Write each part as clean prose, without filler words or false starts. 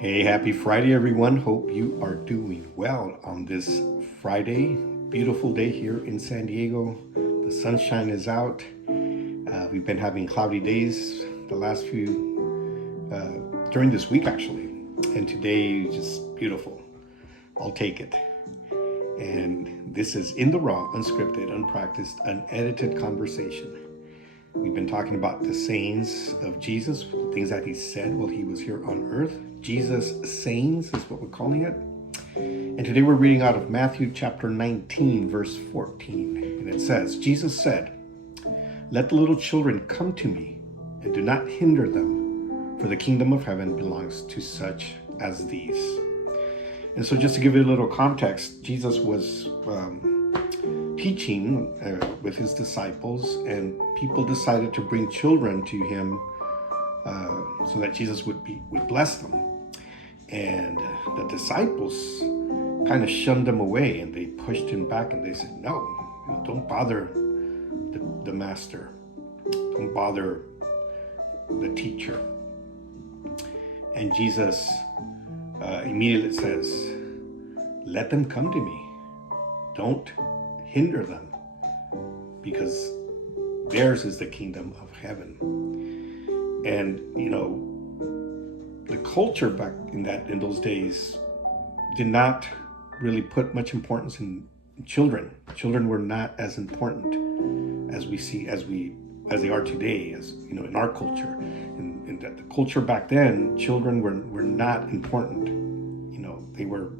Hey, happy Friday, everyone. Hope you are doing well on this Friday. Beautiful day here in San Diego. The sunshine is out. We've been having cloudy days the last during this week, actually. And today, just beautiful. I'll take it. And this is In the Raw, unscripted, unpracticed, unedited conversation. We've been talking about the sayings of Jesus, the things that he said while he was here on earth. Jesus' sayings is what we're calling it. And today we're reading out of Matthew chapter 19, verse 14. And it says, Jesus said, "Let the little children come to me, and do not hinder them, for the kingdom of heaven belongs to such as these." And so just to give you a little context, Jesus was teaching with his disciples, and people decided to bring children to him so that Jesus would bless them. And the disciples kind of shunned him away, and they pushed him back, and they said, "No, don't bother the master. Don't bother the teacher." And Jesus immediately says, "Let them come to me. Don't hinder them, because theirs is the kingdom of heaven." And the culture back in those days did not really put much importance in children. Children were not as important as they are today, as in our culture. In the culture back then, children were not important. They were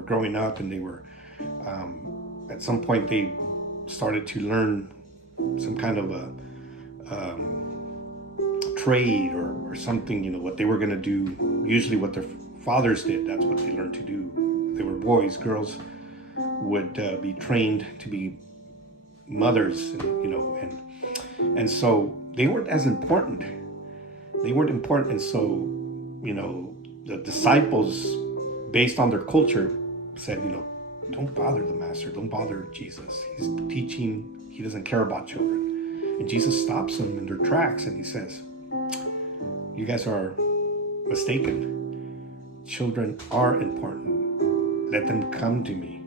growing up, and they were at some point they started to learn some kind of a trade or something, what they were going to do. Usually what their fathers did, that's what they learned to do. They were boys. Girls would be trained to be mothers, and so they weren't as important. And so the disciples, based on their culture, said, "Don't bother the master. Don't bother Jesus. He's teaching. He doesn't care about children." And Jesus stops them in their tracks, and he says, "You guys are mistaken. Children are important. Let them come to me."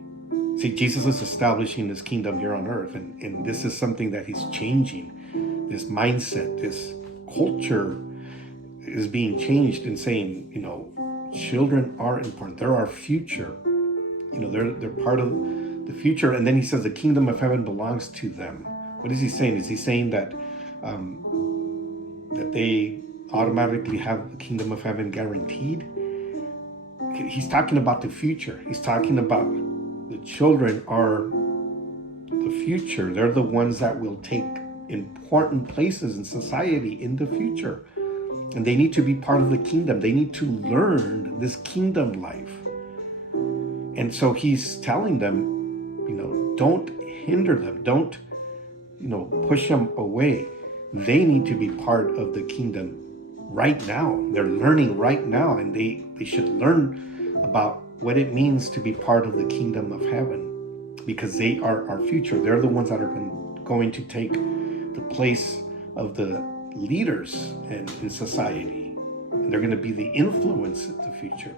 See, Jesus is establishing his kingdom here on earth, and this is something that he's changing. This mindset, this culture is being changed, and saying, children are important. They're our future. They're part of the future. And then he says the kingdom of heaven belongs to them. What is he saying? Is he saying that that they automatically have the kingdom of heaven guaranteed? He's talking about the future. He's talking about the children are the future. They're the ones that will take important places in society in the future. And they need to be part of the kingdom. They need to learn this kingdom life. And so he's telling them, don't hinder them. Don't, push them away. They need to be part of the kingdom right now. They're learning right now, and they should learn about what it means to be part of the kingdom of heaven, because they are our future. They're the ones that are going to take the place of the leaders in society. They're going to be the influence of the future.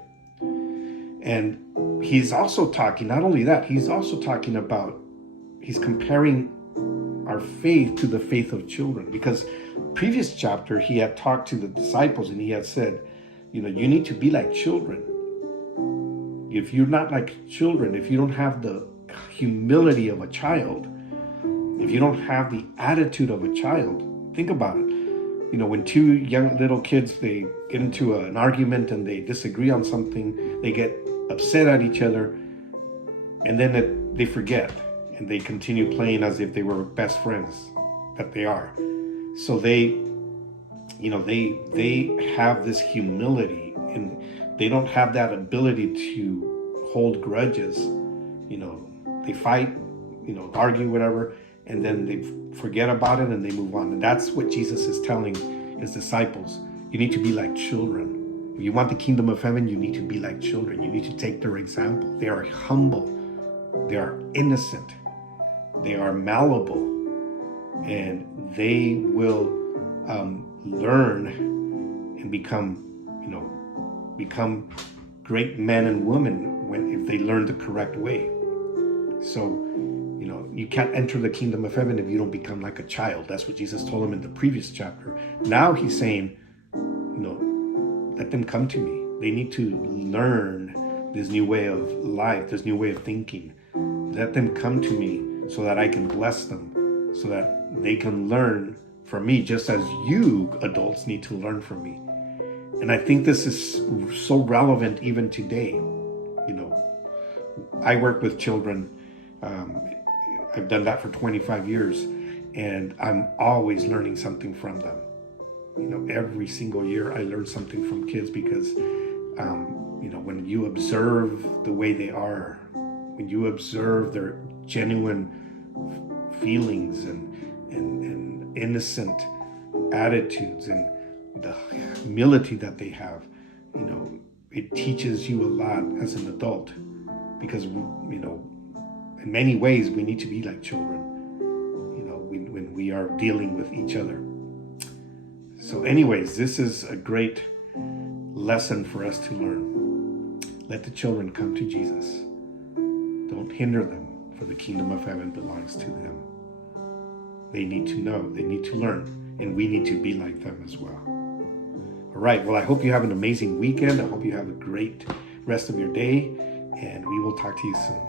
And he's also talking, not only that, he's also talking about, he's comparing our faith to the faith of children. Because previous chapter, he had talked to the disciples, and he had said, you need to be like children. If you're not like children, if you don't have the humility of a child, if you don't have the attitude of a child, think about it. When two young little kids, they get into an argument and they disagree on something, they get upset at each other, and then they forget, and they continue playing as if they were best friends that they are. So they have this humility, and they don't have that ability to hold grudges. They fight, argue, whatever, and then they forget about it and they move on. And that's what Jesus is telling his disciples. You need to be like children. If you want the kingdom of heaven, you need to be like children. You need to take their example. They are humble. They are innocent. They are malleable. And they will learn and become, become great men and women if they learn the correct way. So, you can't enter the kingdom of heaven if you don't become like a child. That's what Jesus told him in the previous chapter. Now he's saying, let them come to me. They need to learn this new way of life, this new way of thinking. Let them come to me so that I can bless them, so that they can learn from me, just as you adults need to learn from me. And I think this is so relevant even today. I work with children. I've done that for 25 years, and I'm always learning something from them. Every single year I learn something from kids because, when you observe the way they are, when you observe their genuine feelings and innocent attitudes and the humility that they have, it teaches you a lot as an adult, because, in many ways we need to be like children, when we are dealing with each other. So anyways, this is a great lesson for us to learn. Let the children come to Jesus. Don't hinder them, for the kingdom of heaven belongs to them. They need to know, they need to learn, and we need to be like them as well. All right, well, I hope you have an amazing weekend. I hope you have a great rest of your day, and we will talk to you soon.